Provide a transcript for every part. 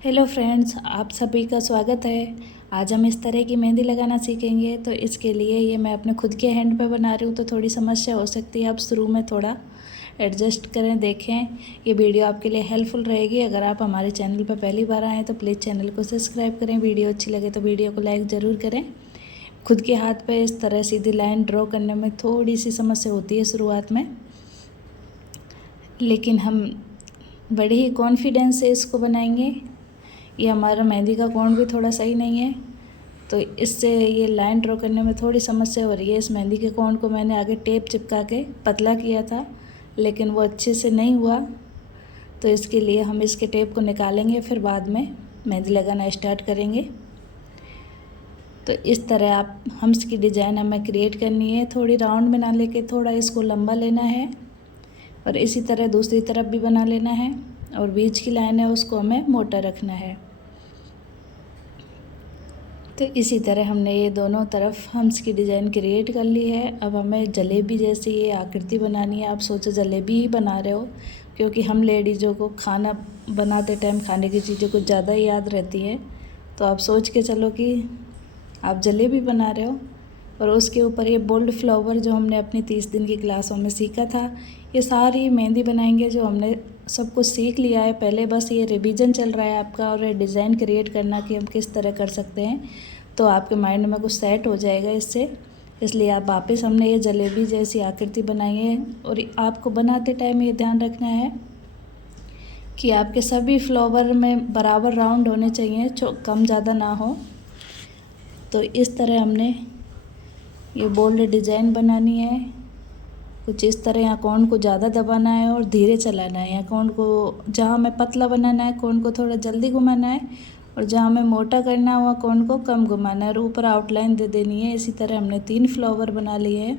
Hello friends, आप सभी का स्वागत है। आज हम इस तरह की मेहंदी लगाना सीखेंगे। तो इसके लिए ये मैं अपने खुद के हैंड पे बना रही हूँ, तो थोड़ी समस्या हो सकती है। आप शुरू में थोड़ा एडजस्ट करें, देखें। ये वीडियो आपके लिए हेल्पफुल रहेगी। अगर आप हमारे चैनल पर पहली बार आएँ तो प्लीज़ चैनल को सब्सक्राइब करें। वीडियो अच्छी लगे तो वीडियो को लाइक ज़रूर करें। खुद के हाथ पे इस तरह सीधी लाइन ड्रॉ करने में थोड़ी सी समस्या होती है शुरुआत में, लेकिन हम बड़े ही कॉन्फिडेंस से इसको बनाएंगे। ये हमारा मेहंदी का कोण भी थोड़ा सही नहीं है, तो इससे ये लाइन ड्रॉ करने में थोड़ी समस्या हो रही है। इस मेहंदी के कोण को मैंने आगे टेप चिपका के पतला किया था, लेकिन वो अच्छे से नहीं हुआ। तो इसके लिए हम इसके टेप को निकालेंगे, फिर बाद में मेहंदी लगाना स्टार्ट करेंगे। तो इस तरह आप हम्स की डिज़ाइन हमें क्रिएट करनी है। थोड़ी राउंड बना लेके थोड़ा इसको लंबा लेना है, और इसी तरह दूसरी तरफ भी बना लेना है, और बीच की लाइन है उसको हमें मोटा रखना है। तो इसी तरह हमने ये दोनों तरफ हम्स की डिज़ाइन क्रिएट कर ली है। अब हमें जलेबी जैसी ये आकृति बनानी है। आप सोचो जलेबी ही बना रहे हो, क्योंकि हम लेडीज़ों को खाना बनाते टाइम खाने की चीज़ें कुछ ज़्यादा ही याद रहती है। तो आप सोच के चलो कि आप जलेबी बना रहे हो, और उसके ऊपर ये बोल्ड फ्लावर जो हमने अपनी 30 दिन की क्लासों में सीखा था, ये सारी मेहंदी बनाएंगे जो हमने सब कुछ सीख लिया है पहले। बस ये रिवीजन चल रहा है आपका, और ये डिज़ाइन क्रिएट करना कि हम किस तरह कर सकते हैं, तो आपके माइंड में कुछ सेट हो जाएगा इससे। इसलिए आप वापस हमने ये जलेबी जैसी आकृति बनाई है। और आपको बनाते टाइम ये ध्यान रखना है कि आपके सभी फ्लावर में बराबर राउंड होने चाहिए, कम ज़्यादा ना हो। तो इस तरह हमने ये बोल्ड डिज़ाइन बनानी है। कुछ इस तरह यहाँ कोण को ज़्यादा दबाना है और धीरे चलाना है। यहाँ कोण को जहाँ हमें पतला बनाना है कोण को थोड़ा जल्दी घुमाना है, और जहाँ हमें मोटा करना हुआ कोण को कम घुमाना है, और ऊपर आउटलाइन दे देनी है। इसी तरह हमने 3 फ्लावर बना लिए हैं।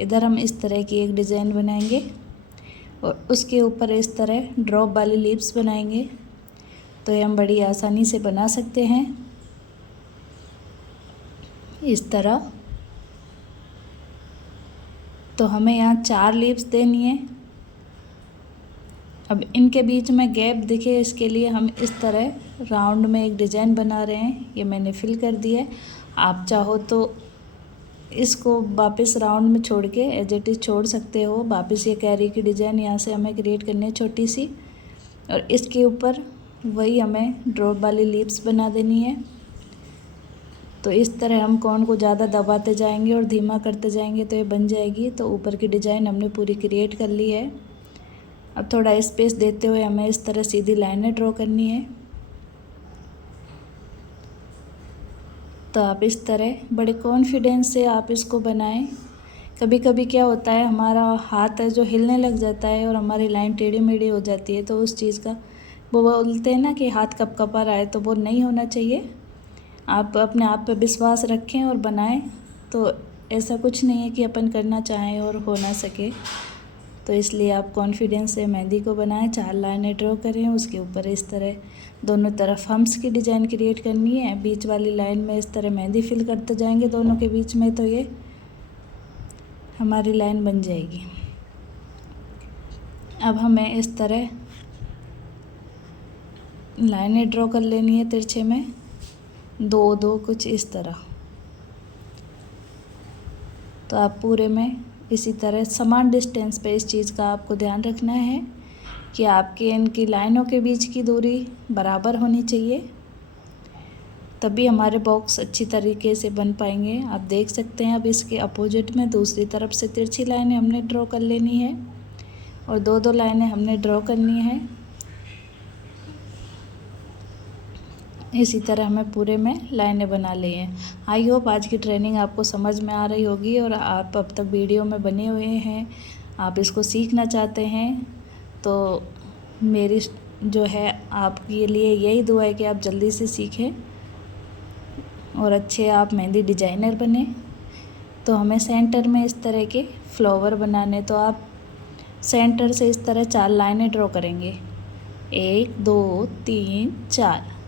इधर हम इस तरह की एक डिज़ाइन बनाएंगे, और उसके ऊपर इस तरह ड्रॉप वाली लीव्स बनाएंगे। तो ये हम बड़ी आसानी से बना सकते हैं इस तरह। तो हमें यहाँ 4 लीव्स देनी है। अब इनके बीच में गैप दिखे, इसके लिए हम इस तरह राउंड में एक डिज़ाइन बना रहे हैं। ये मैंने फिल कर दिया है। आप चाहो तो इसको वापस राउंड में छोड़ के एज इट इज़ छोड़ सकते हो। वापस ये कैरी की डिज़ाइन यहाँ से हमें क्रिएट करनी है छोटी सी, और इसके ऊपर वही हमें ड्रॉप वाली लीव्स बना देनी है। तो इस तरह हम कोण को ज़्यादा दबाते जाएंगे और धीमा करते जाएंगे तो ये बन जाएगी। तो ऊपर की डिज़ाइन हमने पूरी क्रिएट कर ली है। अब थोड़ा स्पेस देते हुए हमें इस तरह सीधी लाइनें ड्रॉ करनी है। तो आप इस तरह बड़े कॉन्फिडेंस से आप इसको बनाएं। कभी कभी क्या होता है, हमारा हाथ है जो हिलने लग जाता है और हमारी लाइन टेढ़ी मेढ़ी हो जाती है। तो उस चीज़ का वो बोलते हैं ना कि हाथ कँपा रहा है, तो वो नहीं होना चाहिए। आप अपने आप पे विश्वास रखें और बनाएं। तो ऐसा कुछ नहीं है कि अपन करना चाहें और हो ना सके। तो इसलिए आप कॉन्फिडेंस से मेहंदी को बनाएं। 4 लाइनें ड्रॉ करें, उसके ऊपर इस तरह दोनों तरफ हम्स की डिज़ाइन क्रिएट करनी है। बीच वाली लाइन में इस तरह मेहंदी फिल करते जाएंगे दोनों के बीच में, तो ये हमारी लाइन बन जाएगी। अब हमें इस तरह लाइनें ड्रॉ कर लेनी है तिरछे में, 2-2 कुछ इस तरह। तो आप पूरे में इसी तरह समान डिस्टेंस पे इस चीज़ का आपको ध्यान रखना है कि आपके इनकी लाइनों के बीच की दूरी बराबर होनी चाहिए, तभी हमारे बॉक्स अच्छी तरीके से बन पाएंगे। आप देख सकते हैं। अब इसके अपोजिट में दूसरी तरफ से तिरछी लाइनें हमने ड्रॉ कर लेनी है, और 2-2 लाइनें हमने ड्रॉ करनी है। इसी तरह हमें पूरे में लाइनें बना ली हैं। आई होप आज की ट्रेनिंग आपको समझ में आ रही होगी, और आप अब तक वीडियो में बने हुए हैं, आप इसको सीखना चाहते हैं। तो मेरी जो है आपके लिए यही दुआ है कि आप जल्दी से सीखें और अच्छे आप मेहंदी डिज़ाइनर बने। तो हमें सेंटर में इस तरह के फ्लावर बनाने, तो आप सेंटर से इस तरह 4 लाइनें ड्रॉ करेंगे, 1 2 3 4,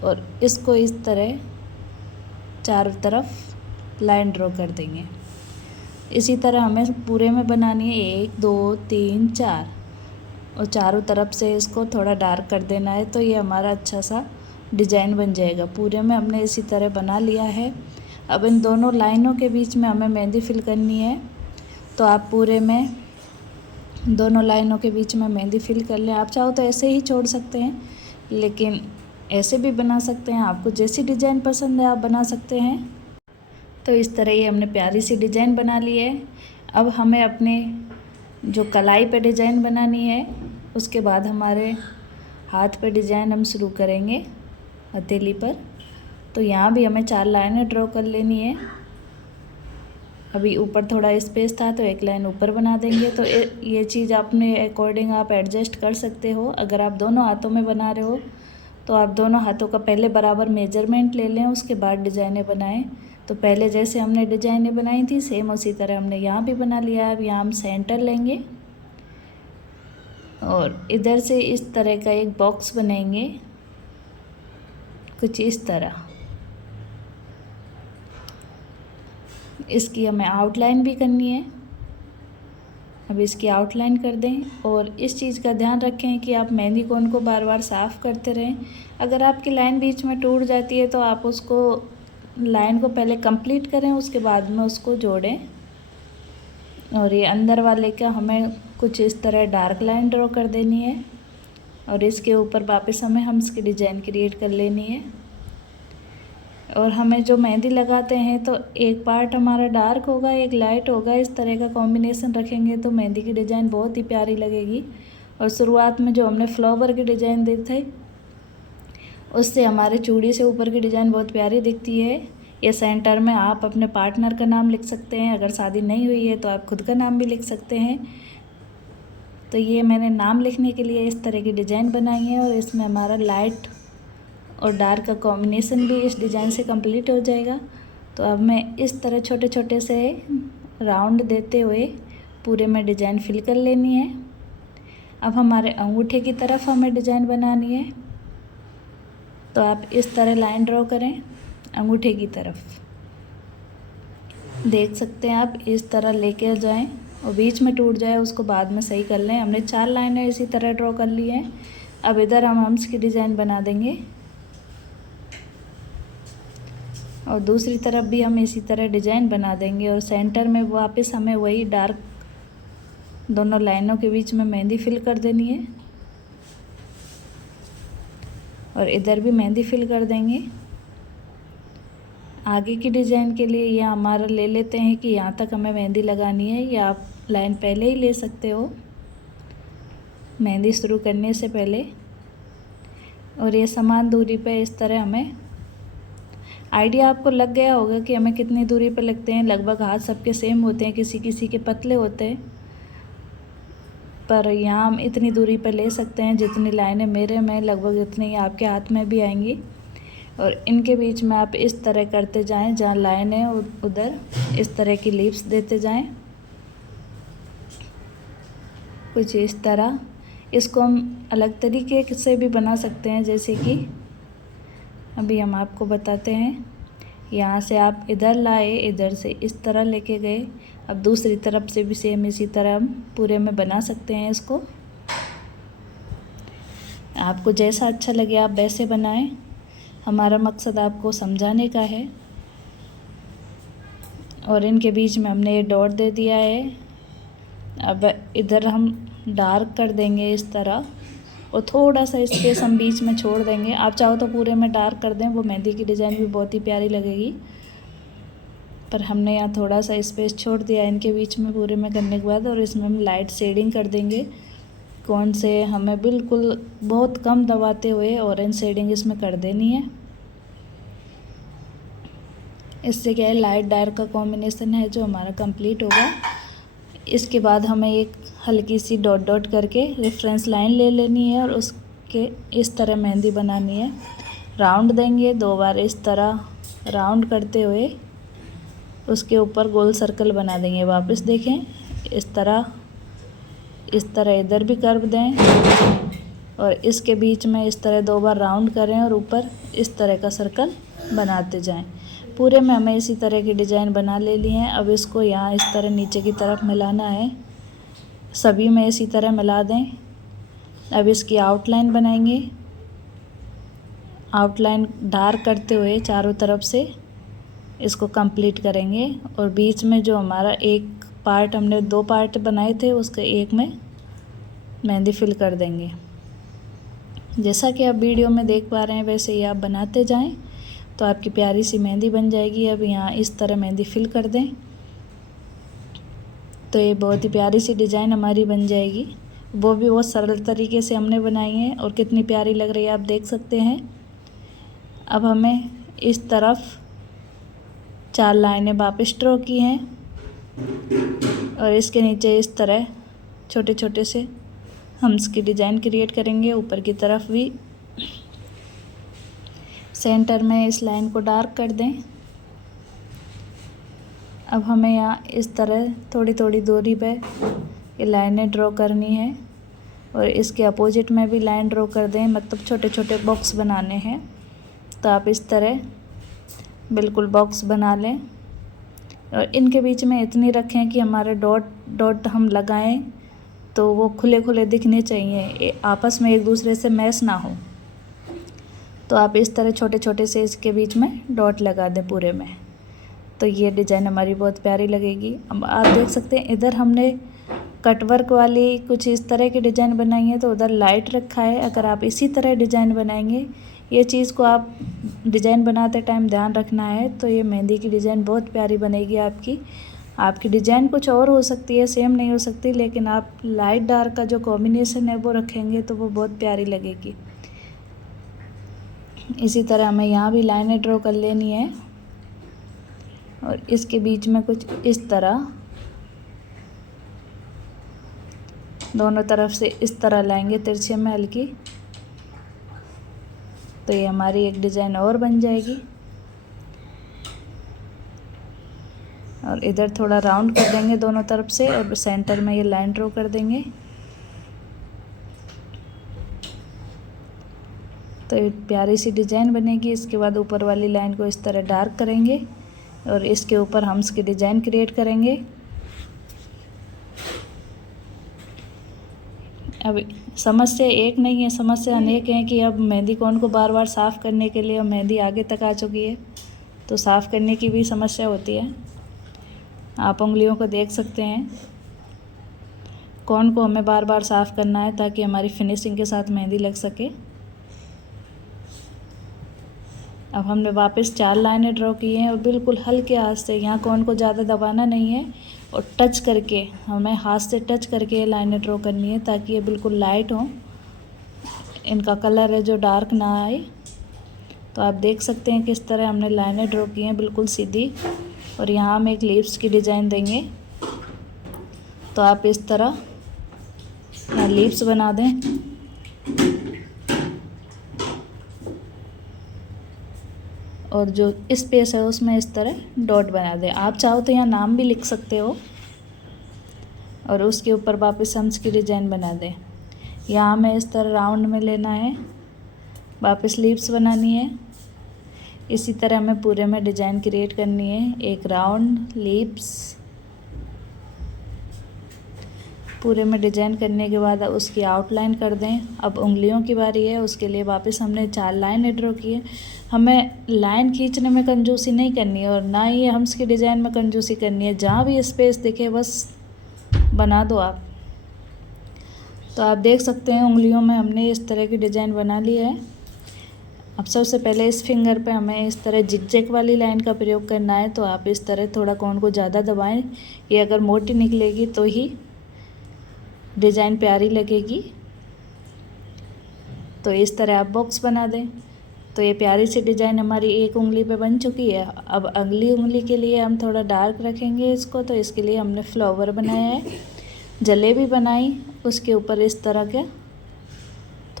और इसको इस तरह चारों तरफ लाइन ड्रॉ कर देंगे। इसी तरह हमें पूरे में बनानी है, 1 2 3 4। और चारों तरफ से इसको थोड़ा डार्क कर देना है, तो ये हमारा अच्छा सा डिज़ाइन बन जाएगा। पूरे में हमने इसी तरह बना लिया है। अब इन दोनों लाइनों के बीच में हमें मेहंदी फिल करनी है, तो आप पूरे में दोनों लाइनों के बीच में मेहंदी फिल कर लें। आप चाहो तो ऐसे ही छोड़ सकते हैं, लेकिन ऐसे भी बना सकते हैं, आपको जैसी डिज़ाइन पसंद है आप बना सकते हैं। तो इस तरह ये हमने प्यारी सी डिज़ाइन बना ली है। अब हमें अपने जो कलाई पे डिज़ाइन बनानी है, उसके बाद हमारे हाथ पे डिज़ाइन हम शुरू करेंगे हथेली पर। तो यहाँ भी हमें 4 लाइनें ड्रॉ कर लेनी है। अभी ऊपर थोड़ा स्पेस था तो एक लाइन ऊपर बना देंगे। तो ये चीज़ अपने अकॉर्डिंग आप एडजस्ट कर सकते हो। अगर आप दोनों हाथों में बना रहे हो तो आप दोनों हाथों का पहले बराबर मेजरमेंट ले लें, उसके बाद डिज़ाइनें बनाएं। तो पहले जैसे हमने डिज़ाइनें बनाई थी सेम उसी तरह हमने यहाँ भी बना लिया है। अब यहाँ हम सेंटर लेंगे और इधर से इस तरह का एक बॉक्स बनाएंगे, कुछ इस तरह। इसकी हमें आउटलाइन भी करनी है। अब इसकी आउटलाइन कर दें और इस चीज़ का ध्यान रखें कि आप मेहंदी कोन को बार बार साफ़ करते रहें। अगर आपकी लाइन बीच में टूट जाती है तो आप उसको लाइन को पहले कंप्लीट करें, उसके बाद में उसको जोड़ें। और ये अंदर वाले का हमें कुछ इस तरह डार्क लाइन ड्रॉ कर देनी है और इसके ऊपर वापस हमें हम्स की डिज़ाइन क्रिएट कर लेनी है। और हमें जो मेहंदी लगाते हैं तो एक पार्ट हमारा डार्क होगा, एक लाइट होगा। इस तरह का कॉम्बिनेशन रखेंगे तो मेहंदी की डिज़ाइन बहुत ही प्यारी लगेगी। और शुरुआत में जो हमने फ्लावर की डिज़ाइन दी थी उससे हमारे चूड़ी से ऊपर की डिज़ाइन बहुत प्यारी दिखती है। ये सेंटर में आप अपने पार्टनर का नाम लिख सकते हैं, अगर शादी नहीं हुई है तो आप खुद का नाम भी लिख सकते हैं। तो ये मैंने नाम लिखने के लिए इस तरह की डिज़ाइन बनाई है और इसमें हमारा लाइट और डार्क का कॉम्बिनेशन भी इस डिज़ाइन से कंप्लीट हो जाएगा। तो अब मैं इस तरह छोटे छोटे से राउंड देते हुए पूरे में डिज़ाइन फिल कर लेनी है। अब हमारे अंगूठे की तरफ हमें डिज़ाइन बनानी है, तो आप इस तरह लाइन ड्रॉ करें अंगूठे की तरफ। देख सकते हैं आप इस तरह लेके जाएं और बीच में टूट जाए उसको बाद में सही कर लें। हमने 4 लाइनें इसी तरह ड्रॉ कर ली हैं। अब इधर हम हम्स की डिज़ाइन बना देंगे और दूसरी तरफ भी हम इसी तरह डिज़ाइन बना देंगे। और सेंटर में वापस हमें वही डार्क दोनों लाइनों के बीच में मेहंदी फिल कर देनी है और इधर भी मेहंदी फिल कर देंगे। आगे की डिज़ाइन के लिए यह हमारा ले लेते हैं कि यहाँ तक हमें मेहंदी लगानी है, या आप लाइन पहले ही ले सकते हो मेहंदी शुरू करने से पहले। और ये समान दूरी पे इस तरह हमें आइडिया आपको लग गया होगा कि हमें कितनी दूरी पे लगते हैं। लगभग हाथ सबके सेम होते हैं, किसी किसी के पतले होते हैं, पर यहाँ हम इतनी दूरी पे ले सकते हैं जितनी लाइनें मेरे में लगभग इतनी ही आपके हाथ में भी आएंगी। और इनके बीच में आप इस तरह करते जाएं, जहाँ लाइन है उधर इस तरह की लीव्स देते जाएं, कुछ इस तरह। इसको हम अलग तरीके से भी बना सकते हैं, जैसे कि अभी हम आपको बताते हैं। यहाँ से आप इधर लाए, इधर से इस तरह लेके गए। अब दूसरी तरफ से भी सेम इसी तरह हम पूरे में बना सकते हैं इसको। आपको जैसा अच्छा लगे आप वैसे बनाएं। हमारा मकसद आपको समझाने का है। और इनके बीच में हमने ये डॉट दे दिया है। अब इधर हम डार्क कर देंगे इस तरह और थोड़ा सा स्पेस हम बीच में छोड़ देंगे। आप चाहो तो पूरे में डार्क कर दें, वो मेहंदी की डिज़ाइन भी बहुत ही प्यारी लगेगी, पर हमने यहाँ थोड़ा सा स्पेस छोड़ दिया इनके बीच में पूरे में करने के बाद। और इसमें हम लाइट शेडिंग कर देंगे। कौन से हमें बिल्कुल बहुत कम दबाते हुए ऑरेंज शेडिंग इसमें कर देनी है। इससे क्या है, लाइट डार्क का कॉम्बिनेशन है जो हमारा कंप्लीट होगा। इसके बाद हमें एक हल्की सी डॉट डॉट करके रेफरेंस लाइन ले लेनी है और उसके इस तरह मेहंदी बनानी है। राउंड देंगे 2 बार इस तरह राउंड करते हुए उसके ऊपर गोल सर्कल बना देंगे। वापस देखें इस तरह इधर भी कर्व दें और इसके बीच में इस तरह 2 बार राउंड करें और ऊपर इस तरह का सर्कल बनाते जाएं। पूरे में हमें इसी तरह की डिज़ाइन बना ले ली है। अब इसको यहाँ इस तरह नीचे की तरफ मिलाना है। सभी में इसी तरह मिला दें अब इसकी आउटलाइन बनाएंगे। आउटलाइन डार्क करते हुए चारों तरफ से इसको कंप्लीट करेंगे और बीच में जो हमारा एक पार्ट, हमने 2 पार्ट बनाए थे, उसके एक में मेहंदी फिल कर देंगे। जैसा कि आप वीडियो में देख पा रहे हैं वैसे ही आप बनाते जाएं तो आपकी प्यारी सी मेहंदी बन जाएगी। अब यहाँ इस तरह मेहंदी फिल कर दें तो ये बहुत ही प्यारी सी डिज़ाइन हमारी बन जाएगी। वो भी बहुत सरल तरीके से हमने बनाई है और कितनी प्यारी लग रही है आप देख सकते हैं। अब हमें इस तरफ 4 लाइनें वापस ड्रॉ की हैं और इसके नीचे इस तरह छोटे छोटे से हम्स की डिज़ाइन क्रिएट करेंगे। ऊपर की तरफ भी सेंटर में इस लाइन को डार्क कर दें। अब हमें यहाँ इस तरह थोड़ी थोड़ी दूरी पे ये लाइनें ड्रॉ करनी है और इसके अपोजिट में भी लाइन ड्रॉ कर दें, मतलब छोटे छोटे बॉक्स बनाने हैं। तो आप इस तरह बिल्कुल बॉक्स बना लें और इनके बीच में इतनी रखें कि हमारे डॉट डॉट हम लगाएं तो वो खुले खुले दिखने चाहिए, आपस में एक दूसरे से मैच ना हो। तो आप इस तरह छोटे छोटे से इसके बीच में डॉट लगा दें पूरे में, तो ये डिज़ाइन हमारी बहुत प्यारी लगेगी। अब आप देख सकते हैं इधर हमने कटवर्क वाली कुछ इस तरह की डिज़ाइन बनाई है तो उधर लाइट रखा है। अगर आप इसी तरह डिज़ाइन बनाएंगे, ये चीज़ को आप डिज़ाइन बनाते टाइम ध्यान रखना है, तो ये मेहंदी की डिज़ाइन बहुत प्यारी बनेगी आपकी डिज़ाइन कुछ और हो सकती है, सेम नहीं हो सकती, लेकिन आप लाइट डार्क का जो कॉम्बिनेशन है वो रखेंगे तो वो बहुत प्यारी लगेगी। इसी तरह हमें यहाँ भी लाइनें ड्रॉ कर लेनी है और इसके बीच में कुछ इस तरह दोनों तरफ से इस तरह लाएंगे तिरछे में हल्की, तो ये हमारी एक डिज़ाइन और बन जाएगी। और इधर थोड़ा राउंड कर देंगे दोनों तरफ से और सेंटर में ये लाइन ड्रॉ कर देंगे, तो ये प्यारी सी डिज़ाइन बनेगी। इसके बाद ऊपर वाली लाइन को इस तरह डार्क करेंगे और इसके ऊपर हम्स की डिज़ाइन क्रिएट करेंगे। अब समस्या एक नहीं है, समस्या अनेक हैं कि अब मेहंदी कोन को बार बार साफ़ करने के लिए, अब मेहंदी आगे तक आ चुकी है तो साफ़ करने की भी समस्या होती है। आप उंगलियों को देख सकते हैं, कोन को हमें बार बार साफ़ करना है ताकि हमारी फिनिशिंग के साथ मेहंदी लग सके। अब हमने वापस 4 लाइनें ड्रॉ की हैं और बिल्कुल हल्के हाथ से, यहाँ कोन को ज़्यादा दबाना नहीं है और टच करके, हमें हाथ से टच करके ये लाइनें ड्रॉ करनी है ताकि ये बिल्कुल लाइट हो, इनका कलर है जो डार्क ना आए। तो आप देख सकते हैं किस तरह हमने लाइनें ड्रॉ की हैं बिल्कुल सीधी, और यहाँ हम एक लीव्स की डिज़ाइन देंगे। तो आप इस तरह यहाँ लीव्स बना दें और जो स्पेस है उसमें इस तरह डॉट बना दें। आप चाहो तो यहाँ नाम भी लिख सकते हो और उसके ऊपर वापस हम्स की डिज़ाइन बना दें। यहाँ हमें इस तरह राउंड में लेना है, वापस लीव्स बनानी है। इसी तरह हमें पूरे में डिज़ाइन क्रिएट करनी है, एक राउंड लीव्स। पूरे में डिज़ाइन करने के बाद उसकी आउटलाइन कर दें। अब उंगलियों की बारी है, उसके लिए वापस हमने 4 लाइनें ड्रॉ की है। हमें लाइन खींचने में कंजूसी नहीं करनी है और ना ही हम्स की डिज़ाइन में कंजूसी करनी है, जहाँ भी स्पेस दिखे बस बना दो आप। तो आप देख सकते हैं उंगलियों में हमने इस तरह की डिज़ाइन बना ली है। अब सबसे पहले इस फिंगर पे हमें इस तरह जिगजैग वाली लाइन का प्रयोग करना है, तो आप इस तरह थोड़ा कोन को ज़्यादा दबाएं, ये अगर मोटी निकलेगी तो ही डिज़ाइन प्यारी लगेगी। तो इस तरह आप बॉक्स बना दें। तो ये प्यारी सी डिज़ाइन हमारी एक उंगली पे बन चुकी है। अब अगली उंगली के लिए हम थोड़ा डार्क रखेंगे इसको, तो इसके लिए हमने फ्लावर बनाया है, जलेबी बनाई, उसके ऊपर इस तरह के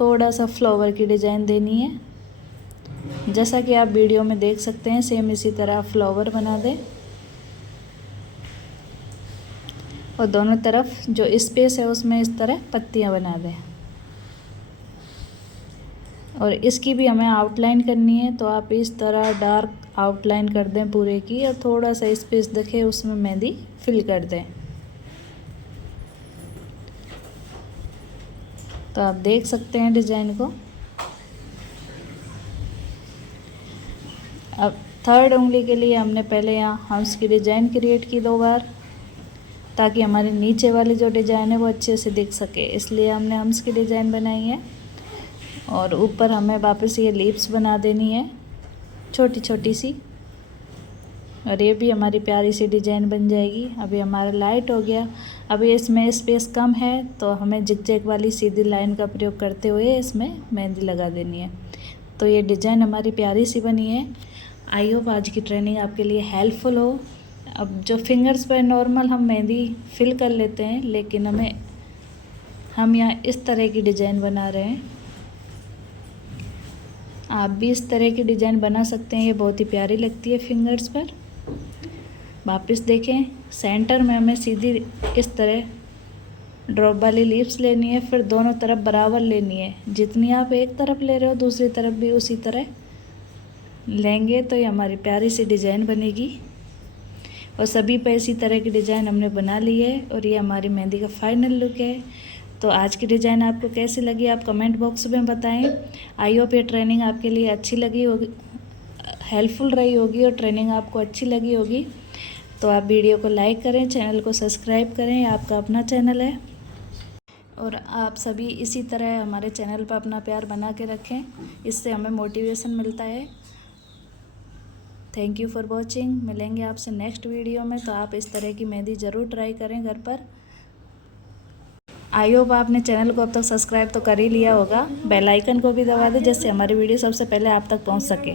थोड़ा सा फ्लावर की डिज़ाइन देनी है। जैसा कि आप वीडियो में देख सकते हैं सेम इसी तरह आप फ्लावर बना दें और दोनों तरफ जो स्पेस है उसमें इस तरह पत्तियां बना दें। और इसकी भी हमें आउटलाइन करनी है, तो आप इस तरह डार्क आउटलाइन कर दें पूरे की और थोड़ा सा स्पेस दिखे उसमें मेहंदी फिल कर दें। तो तो आप देख सकते हैं डिज़ाइन को। अब थर्ड उंगली के लिए हमने पहले यहाँ हंस की डिज़ाइन क्रिएट की 2 बार, ताकि हमारे नीचे वाली जो डिज़ाइन है वो अच्छे से दिख सके, इसलिए हमने हंस की डिज़ाइन बनाई है। और ऊपर हमें वापस ये लीव्स बना देनी है छोटी छोटी सी, और ये भी हमारी प्यारी सी डिज़ाइन बन जाएगी। अभी हमारा लाइट हो गया। अभी इसमें स्पेस कम है तो हमें जिगजैग वाली सीधी लाइन का प्रयोग करते हुए इसमें मेहंदी लगा देनी है। तो ये डिज़ाइन हमारी प्यारी सी बनी है। आई होप आज की ट्रेनिंग आपके लिए हेल्पफुल हो। अब जो फिंगर्स पर नॉर्मल हम मेहंदी फिल कर लेते हैं, लेकिन हम यहाँ इस तरह की डिज़ाइन बना रहे हैं। आप भी इस तरह की डिज़ाइन बना सकते हैं, ये बहुत ही प्यारी लगती है फिंगर्स पर। वापस देखें, सेंटर में हमें सीधी इस तरह ड्रॉप वाली लीव्स लेनी है, फिर दोनों तरफ बराबर लेनी है। जितनी आप एक तरफ ले रहे हो दूसरी तरफ भी उसी तरह लेंगे तो ये हमारी प्यारी सी डिज़ाइन बनेगी। और सभी पे इसी तरह की डिज़ाइन हमने बना ली है और ये हमारी मेहंदी का फाइनल लुक है। तो आज की डिज़ाइन आपको कैसी लगी आप कमेंट बॉक्स में बताएं। आई होप ये ट्रेनिंग आपके लिए अच्छी लगी होगी, हेल्पफुल रही होगी और ट्रेनिंग आपको अच्छी लगी होगी। तो आप वीडियो को लाइक करें, चैनल को सब्सक्राइब करें, आपका अपना चैनल है। और आप सभी इसी तरह हमारे चैनल पर अपना प्यार बना के रखें, इससे हमें मोटिवेशन मिलता है। Thank you for watching. मिलेंगे आपसे नेक्स्ट वीडियो में। तो आप इस तरह की मेहंदी ज़रूर ट्राई करें घर पर। आई होप आपने चैनल को अब तक सब्सक्राइब तो कर ही लिया होगा। बेल आइकन को भी दबा दें जिससे हमारी वीडियो सबसे पहले आप तक पहुंच सके।